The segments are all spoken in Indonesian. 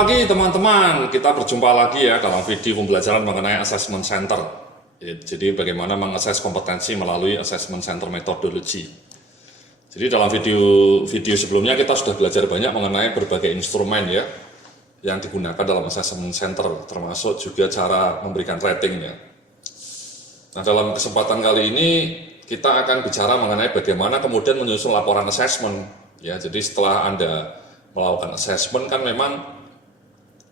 pagi teman-teman, kita berjumpa lagi ya dalam video pembelajaran mengenai assessment center. Jadi bagaimana mengakses kompetensi melalui assessment center methodology. Jadi dalam video sebelumnya kita sudah belajar banyak mengenai berbagai instrumen ya yang digunakan dalam assessment center, termasuk juga cara memberikan ratingnya. Nah, dalam kesempatan kali ini kita akan bicara mengenai bagaimana kemudian menyusun laporan assessment. Ya, jadi setelah Anda melakukan assessment kan memang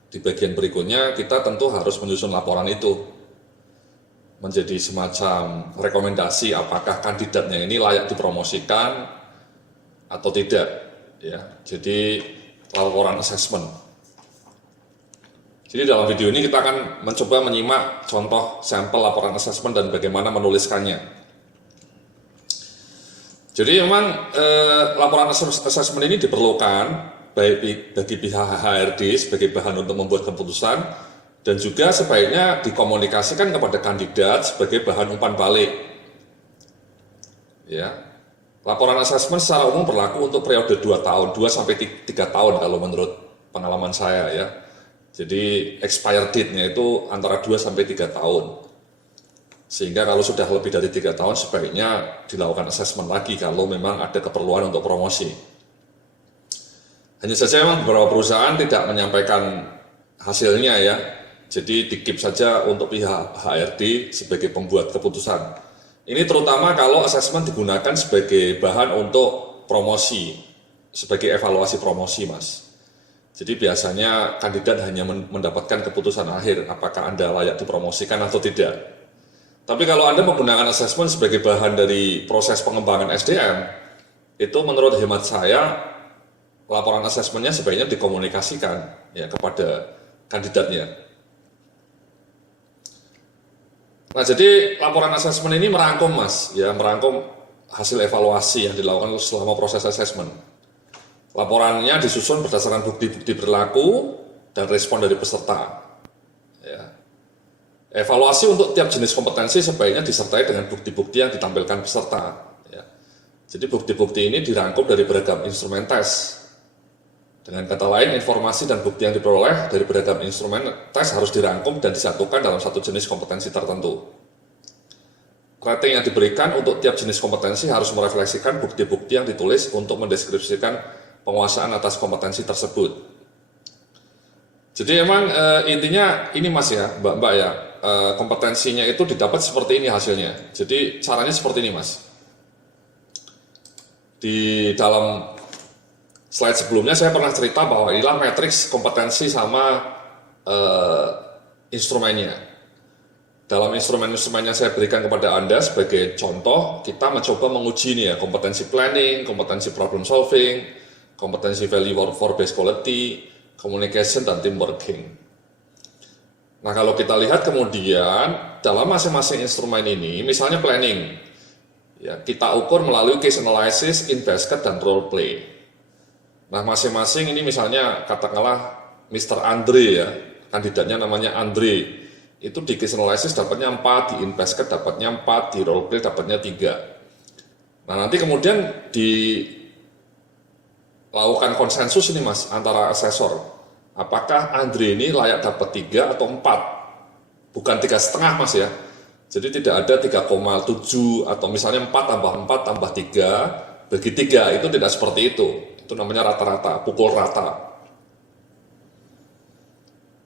di bagian berikutnya kita tentu harus menyusun laporan itu menjadi semacam rekomendasi apakah kandidatnya ini layak dipromosikan atau tidak ya. Jadi laporan assessment. Jadi dalam video ini kita akan mencoba menyimak contoh sampel laporan assessment dan bagaimana menuliskannya. Jadi memang laporan assessment ini diperlukan baik bagi pihak HRD sebagai bahan untuk membuat keputusan dan juga sebaiknya dikomunikasikan kepada kandidat sebagai bahan umpan balik. Ya. Laporan assessment secara umum berlaku untuk periode 2 tahun, 2 sampai 3 tahun kalau menurut pengalaman saya ya. Jadi expired date-nya itu antara 2 sampai 3 tahun. Sehingga kalau sudah lebih dari 3 tahun sebaiknya dilakukan assessment lagi kalau memang ada keperluan untuk promosi. Hanya saja memang beberapa perusahaan tidak menyampaikan hasilnya ya, jadi di-keep saja untuk pihak HRD sebagai pembuat keputusan. Ini terutama kalau assessment digunakan sebagai bahan untuk promosi, sebagai evaluasi promosi Mas. Jadi biasanya kandidat hanya mendapatkan keputusan akhir, apakah Anda layak dipromosikan atau tidak. Tapi kalau Anda menggunakan assessment sebagai bahan dari proses pengembangan SDM, itu menurut hemat saya, laporan asesmennya sebaiknya dikomunikasikan ya kepada kandidatnya. Nah, jadi laporan asesmen ini merangkum Mas, ya merangkum hasil evaluasi yang dilakukan selama proses asesmen. Laporannya disusun berdasarkan bukti-bukti berlaku dan respon dari peserta. Ya. Evaluasi untuk tiap jenis kompetensi sebaiknya disertai dengan bukti-bukti yang ditampilkan peserta. Ya. Jadi bukti-bukti ini dirangkum dari beragam instrumen tes. Dengan kata lain, informasi dan bukti yang diperoleh dari beragam instrumen tes harus dirangkum dan disatukan dalam satu jenis kompetensi tertentu. Rating yang diberikan untuk tiap jenis kompetensi harus merefleksikan bukti-bukti yang ditulis untuk mendeskripsikan penguasaan atas kompetensi tersebut. Jadi emang intinya ini Mas ya, Mbak ya, kompetensinya itu didapat seperti ini hasilnya. Jadi caranya seperti ini Mas. Di dalam slide sebelumnya saya pernah cerita bahwa inilah matriks kompetensi sama instrumennya. Dalam instrumen-instrumen yang saya berikan kepada Anda sebagai contoh, kita mencoba menguji nih ya, kompetensi planning, kompetensi problem solving, kompetensi value for base quality, communication, dan team working. Nah, kalau kita lihat kemudian dalam masing-masing instrumen ini, misalnya planning, ya, kita ukur melalui case analysis, in basket, dan role play. Nah, masing-masing ini misalnya katakanlah Mr. Andre ya, kandidatnya namanya Andre, itu di case analysis dapatnya 4, di in basket dapatnya 4, di role play dapatnya 3. Nah, nanti kemudian dilakukan konsensus ini Mas antara asesor. Apakah Andre ini layak dapat 3 atau 4? Bukan 3,5 Mas ya. Jadi tidak ada 3,7 atau misalnya 4 tambah 4 tambah 3 bagi 3, itu tidak seperti itu. Itu namanya rata-rata, pukul rata.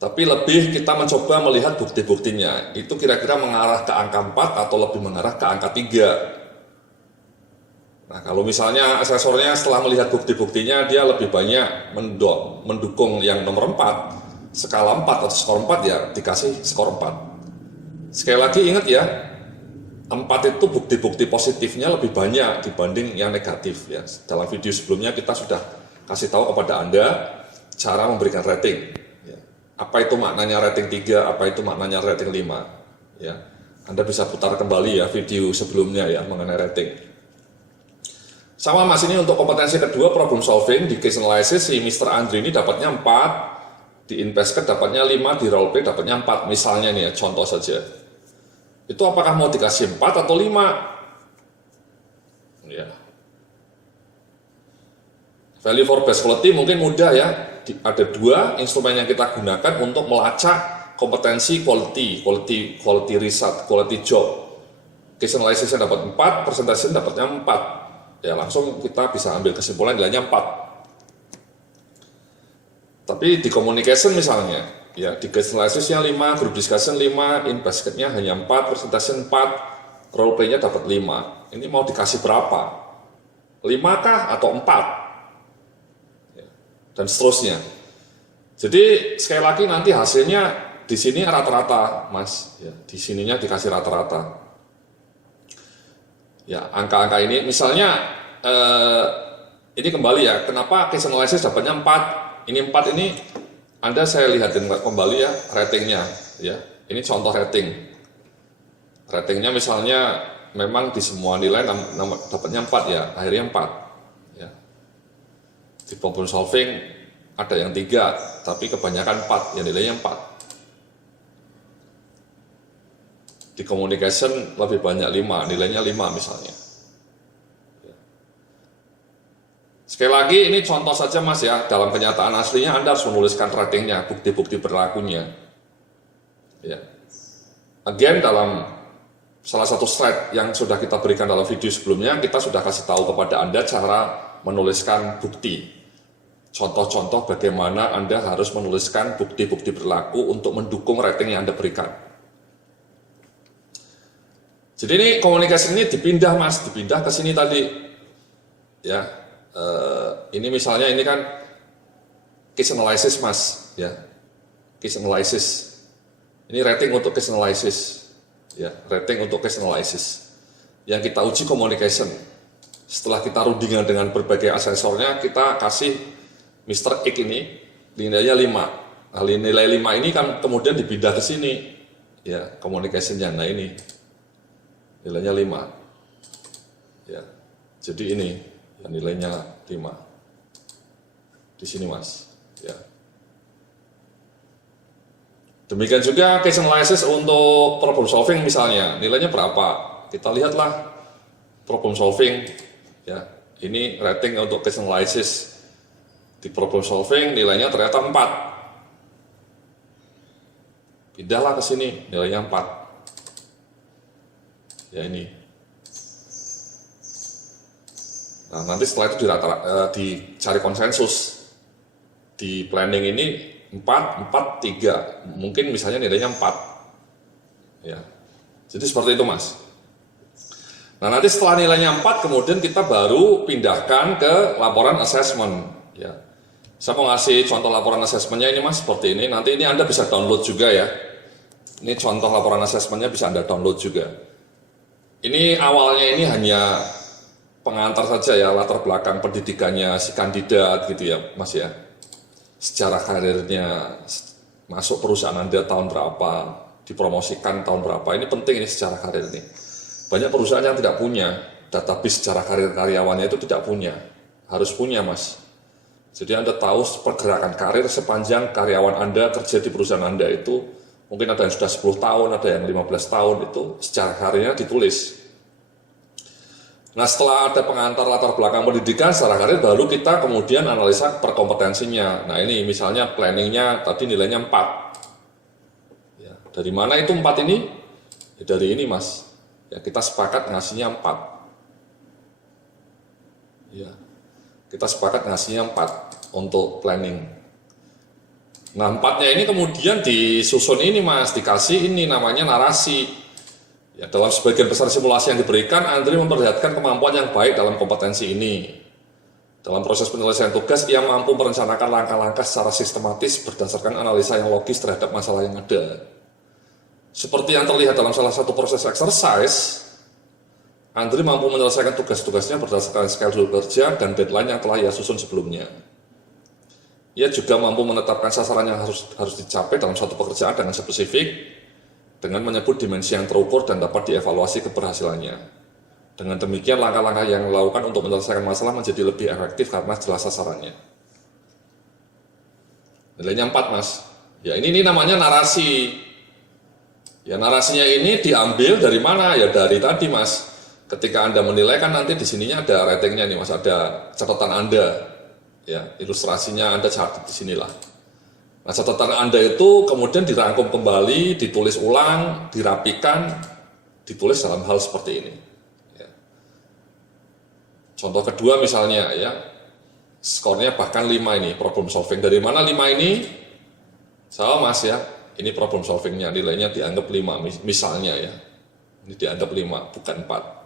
Tapi lebih kita mencoba melihat bukti-buktinya. Itu kira-kira mengarah ke angka 4 atau lebih mengarah ke angka 3. Nah, kalau misalnya asesornya setelah melihat bukti-buktinya, dia lebih banyak mendukung yang nomor 4, skala 4 atau skor 4 ya dikasih skor 4. Sekali lagi ingat ya, 4 itu bukti-bukti positifnya lebih banyak dibanding yang negatif ya. Dalam video sebelumnya kita sudah kasih tahu kepada Anda cara memberikan rating ya. Apa itu maknanya rating 3, apa itu maknanya rating 5 ya. Anda bisa putar kembali ya video sebelumnya ya mengenai rating. Sama Mas, ini untuk kompetensi kedua problem solving di case analysis, si Mr. Andre ini dapatnya 4, di in basket dapatnya 5, di role play dapatnya 4 misalnya nih ya, contoh saja. Itu apakah mau dikasih 4 atau 5? Ya. Value for best quality mungkin mudah ya. ada dua instrumen yang kita gunakan untuk melacak kompetensi quality research, quality job. Case analysis dapat 4, presentation dapatnya 4. Ya langsung kita bisa ambil kesimpulan nilainya 4. Tapi di communication misalnya, ya di case analysis-nya 5, group discussion 5, in basket-nya hanya 4, presentation 4, role play-nya dapat 5. Ini mau dikasih berapa? 5 kah atau 4? Dan seterusnya. Jadi sekali lagi nanti hasilnya di sini rata-rata, Mas. Ya, di sininya dikasih rata-rata. Ya, angka-angka ini, misalnya ini kembali ya, kenapa case analysis dapatnya 4? Ini 4 ini, Anda saya lihatin kembali ya, ratingnya. Ya, ini contoh rating. Ratingnya misalnya memang di semua nilai dapatnya 4 ya, akhirnya 4. Di problem solving ada yang 3, tapi kebanyakan 4, yang nilainya 4. Di communication lebih banyak 5, nilainya 5 misalnya. Sekali lagi ini contoh saja Mas ya, dalam kenyataan aslinya Anda harus menuliskan ratingnya, bukti-bukti berlakunya. Ya. Again, dalam salah satu slide yang sudah kita berikan dalam video sebelumnya, kita sudah kasih tahu kepada Anda cara menuliskan bukti. Contoh-contoh bagaimana Anda harus menuliskan bukti-bukti berlaku untuk mendukung rating yang Anda berikan. Jadi ini komunikasi ini dipindah Mas, dipindah ke sini tadi. Ya, ini misalnya ini kan case analysis Mas, ya, case analysis. Ini rating untuk case analysis, ya, rating untuk case analysis. Yang kita uji communication. Setelah kita rundingan dengan berbagai asesornya, kita kasih Mr. X ini nilainya 5. Nah, nilai 5 ini kan kemudian dipindah ke sini. Ya, communication-nya. Nah, ini nilainya 5. Ya. Jadi ini ya, nilainya 5. Di sini, Mas. Ya. Demikian juga case analysis untuk problem solving misalnya. Nilainya berapa? Kita lihatlah problem solving ya. Ini rating untuk case analysis. Di problem solving nilainya ternyata 4. Pindahlah ke sini, nilainya 4. Ya ini. Nah, nanti setelah itu dicari konsensus. Di planning ini 4, 4, 3. Mungkin misalnya nilainya 4. Ya. Jadi seperti itu, Mas. Nah, nanti setelah nilainya 4, kemudian kita baru pindahkan ke laporan assessment. Ya. Saya mau ngasih contoh laporan asesmennya ini Mas, seperti ini. Nanti ini Anda bisa download juga ya. Ini contoh laporan asesmennya bisa Anda download juga. Ini awalnya ini hanya pengantar saja ya, latar belakang pendidikannya si kandidat gitu ya Mas ya. Sejarah karirnya, masuk perusahaan Anda tahun berapa, dipromosikan tahun berapa. Ini penting ini sejarah karir ini. Banyak perusahaan yang tidak punya database sejarah karir karyawannya, itu tidak punya. Harus punya Mas. Jadi Anda tahu pergerakan karir sepanjang karyawan Anda kerja di perusahaan Anda itu, mungkin ada yang sudah 10 tahun, ada yang 15 tahun, itu secara karirnya ditulis. Nah setelah ada pengantar latar belakang pendidikan secara karir, baru kita kemudian analisa perkompetensinya. Nah ini misalnya planningnya tadi nilainya 4. Ya, dari mana itu 4 ini? Ya, dari ini Mas. Ya, kita sepakat ngasihnya 4. Ya. Kita sepakat ngasihnya 4 untuk planning. Nah 4-nya ini kemudian disusun ini Mas, dikasih ini namanya narasi. Ya, dalam sebagian besar simulasi yang diberikan, Andri memperlihatkan kemampuan yang baik dalam kompetensi ini. Dalam proses penyelesaian tugas, ia mampu merencanakan langkah-langkah secara sistematis berdasarkan analisa yang logis terhadap masalah yang ada. Seperti yang terlihat dalam salah satu proses exercise, Andri mampu menyelesaikan tugas-tugasnya berdasarkan schedule kerja dan deadline yang telah ia susun sebelumnya. Ia juga mampu menetapkan sasaran yang harus dicapai dalam suatu pekerjaan dengan spesifik, dengan menyebut dimensi yang terukur dan dapat dievaluasi keberhasilannya. Dengan demikian, langkah-langkah yang dilakukan untuk menyelesaikan masalah menjadi lebih efektif karena jelas sasarannya. Nilainya 4, Mas. Ya, ini namanya narasi. Ya, narasinya ini diambil dari mana? Ya, dari tadi, Mas. Ketika Anda menilai kan nanti di sininya ada ratingnya nih Mas, ada catatan Anda. Ya, ilustrasinya Anda catat di sinilah. Nah, catatan Anda itu kemudian dirangkum kembali, ditulis ulang, dirapikan, ditulis dalam hal seperti ini. Ya. Contoh kedua misalnya ya, skornya bahkan 5 ini, problem solving. Dari mana 5 ini? Sama Mas ya, ini problem solvingnya, nilainya dianggap 5 misalnya ya. Ini dianggap 5, bukan 4.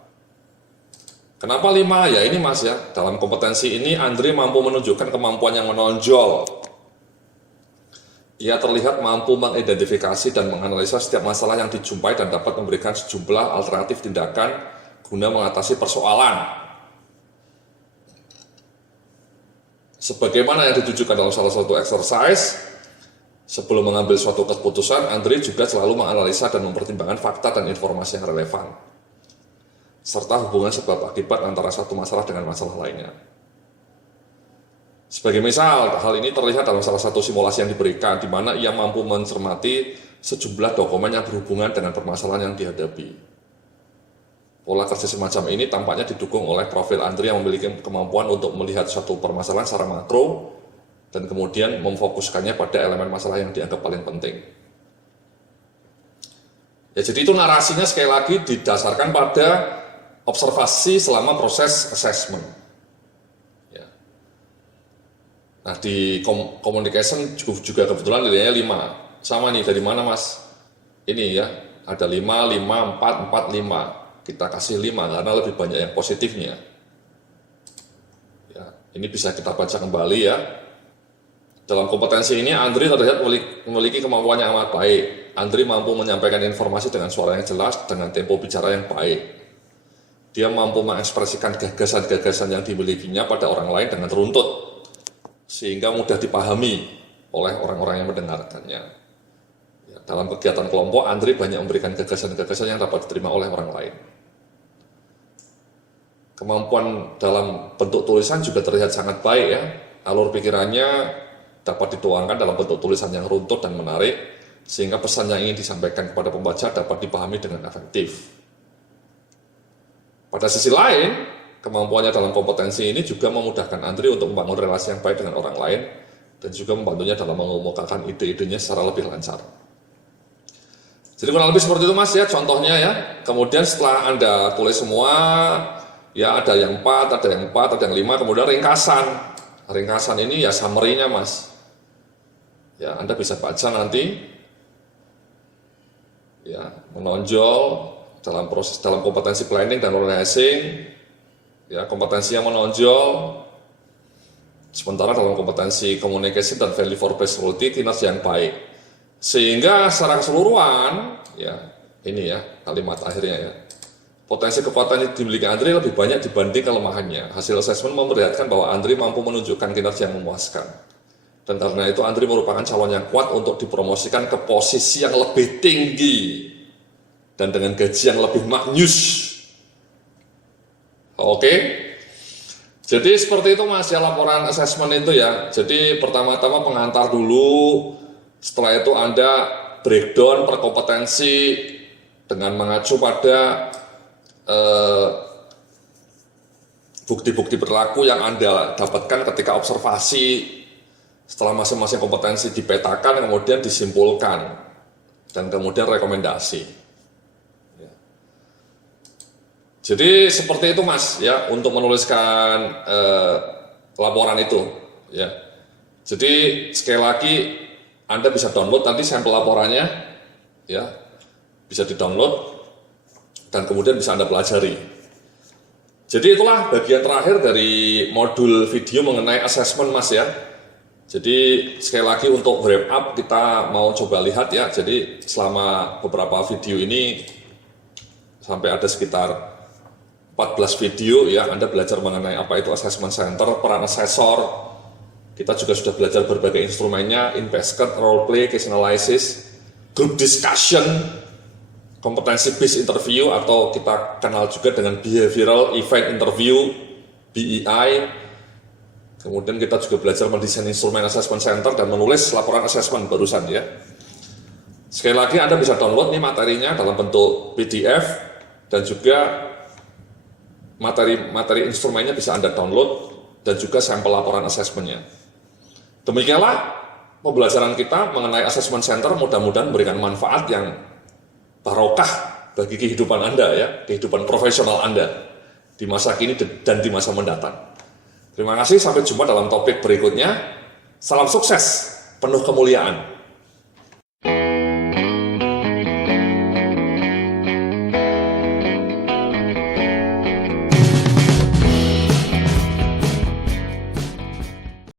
Kenapa 5? Ya ini Mas ya, dalam kompetensi ini Andre mampu menunjukkan kemampuan yang menonjol. Ia terlihat mampu mengidentifikasi dan menganalisa setiap masalah yang dijumpai dan dapat memberikan sejumlah alternatif tindakan guna mengatasi persoalan. Sebagaimana yang ditujukan dalam salah satu exercise, sebelum mengambil suatu keputusan, Andre juga selalu menganalisa dan mempertimbangkan fakta dan informasi yang relevan, serta hubungan sebab akibat antara satu masalah dengan masalah lainnya. Sebagai misal, hal ini terlihat dalam salah satu simulasi yang diberikan, di mana ia mampu mencermati sejumlah dokumen yang berhubungan dengan permasalahan yang dihadapi. Pola kerja semacam ini tampaknya didukung oleh profil Andre yang memiliki kemampuan untuk melihat suatu permasalahan secara makro, dan kemudian memfokuskannya pada elemen masalah yang dianggap paling penting. Ya, jadi itu narasinya sekali lagi didasarkan pada observasi selama proses assessment. Ya. Nah, di communication juga kebetulan nilainya 5. Sama nih, dari mana Mas? Ini ya, ada 5, 5, 4, 4, 5. Kita kasih 5 karena lebih banyak yang positifnya. Ya, ini bisa kita baca kembali ya. Dalam kompetensi ini, Andre terlihat memiliki kemampuan yang amat baik. Andre mampu menyampaikan informasi dengan suara yang jelas, dengan tempo bicara yang baik. Dia mampu mengekspresikan gagasan-gagasan yang dimilikinya pada orang lain dengan runtut, sehingga mudah dipahami oleh orang-orang yang mendengarkannya. Ya, dalam kegiatan kelompok, Andre banyak memberikan gagasan-gagasan yang dapat diterima oleh orang lain. Kemampuan dalam bentuk tulisan juga terlihat sangat baik ya. Alur pikirannya dapat dituangkan dalam bentuk tulisan yang runtut dan menarik, sehingga pesan yang ingin disampaikan kepada pembaca dapat dipahami dengan efektif. Pada sisi lain, kemampuannya dalam kompetensi ini juga memudahkan Andre untuk membangun relasi yang baik dengan orang lain, dan juga membantunya dalam mengemukakan ide-idenya secara lebih lancar. Jadi kurang lebih seperti itu Mas ya, contohnya ya. Kemudian setelah Anda tulis semua, ya ada yang 4, ada yang 4, ada yang 5, kemudian ringkasan. Ringkasan ini ya summary-nya Mas. Ya, Anda bisa baca nanti. Ya, menonjol dalam kompetensi planning dan organizing, ya kompetensi yang menonjol. Sementara dalam kompetensi communication dan value for personality, kinerja yang baik. Sehingga secara keseluruhan, ya ini ya kalimat akhirnya ya. Potensi kekuatan yang dimiliki Andre lebih banyak dibanding kelemahannya. Hasil assessment memperlihatkan bahwa Andre mampu menunjukkan kinerja yang memuaskan. Dan karena itu Andre merupakan calon yang kuat untuk dipromosikan ke posisi yang lebih tinggi dan dengan gaji yang lebih maknyus. Oke. Jadi seperti itu Mas ya laporan assessment itu ya. Jadi pertama-tama pengantar dulu, setelah itu Anda breakdown per kompetensi dengan mengacu pada bukti-bukti berlaku yang Anda dapatkan ketika observasi. Setelah masing-masing kompetensi dipetakan, kemudian disimpulkan, dan kemudian rekomendasi. Ya. Jadi seperti itu Mas, ya, untuk menuliskan laporan itu. Ya. Jadi sekali lagi Anda bisa download nanti sampel laporannya, ya, bisa di-download, dan kemudian bisa Anda pelajari. Jadi itulah bagian terakhir dari modul video mengenai assessment Mas ya. Jadi sekali lagi untuk wrap up kita mau coba lihat ya. Jadi selama beberapa video ini sampai ada sekitar 14 video ya, Anda belajar mengenai apa itu assessment center, peran assessor. Kita juga sudah belajar berbagai instrumennya, in-basket, role play, case analysis, group discussion, kompetensi based interview atau kita kenal juga dengan behavioral event interview, BEI. Kemudian kita juga belajar mendesain instrumen assessment center dan menulis laporan assessment barusan ya. Sekali lagi Anda bisa download nih materinya dalam bentuk PDF, dan juga materi instrumennya bisa Anda download dan juga sampel laporan asesmennya. Demikianlah pembelajaran kita mengenai assessment center, mudah-mudahan memberikan manfaat yang barokah bagi kehidupan Anda ya, kehidupan profesional Anda di masa kini dan di masa mendatang. Terima kasih, sampai jumpa dalam topik berikutnya. Salam sukses, penuh kemuliaan.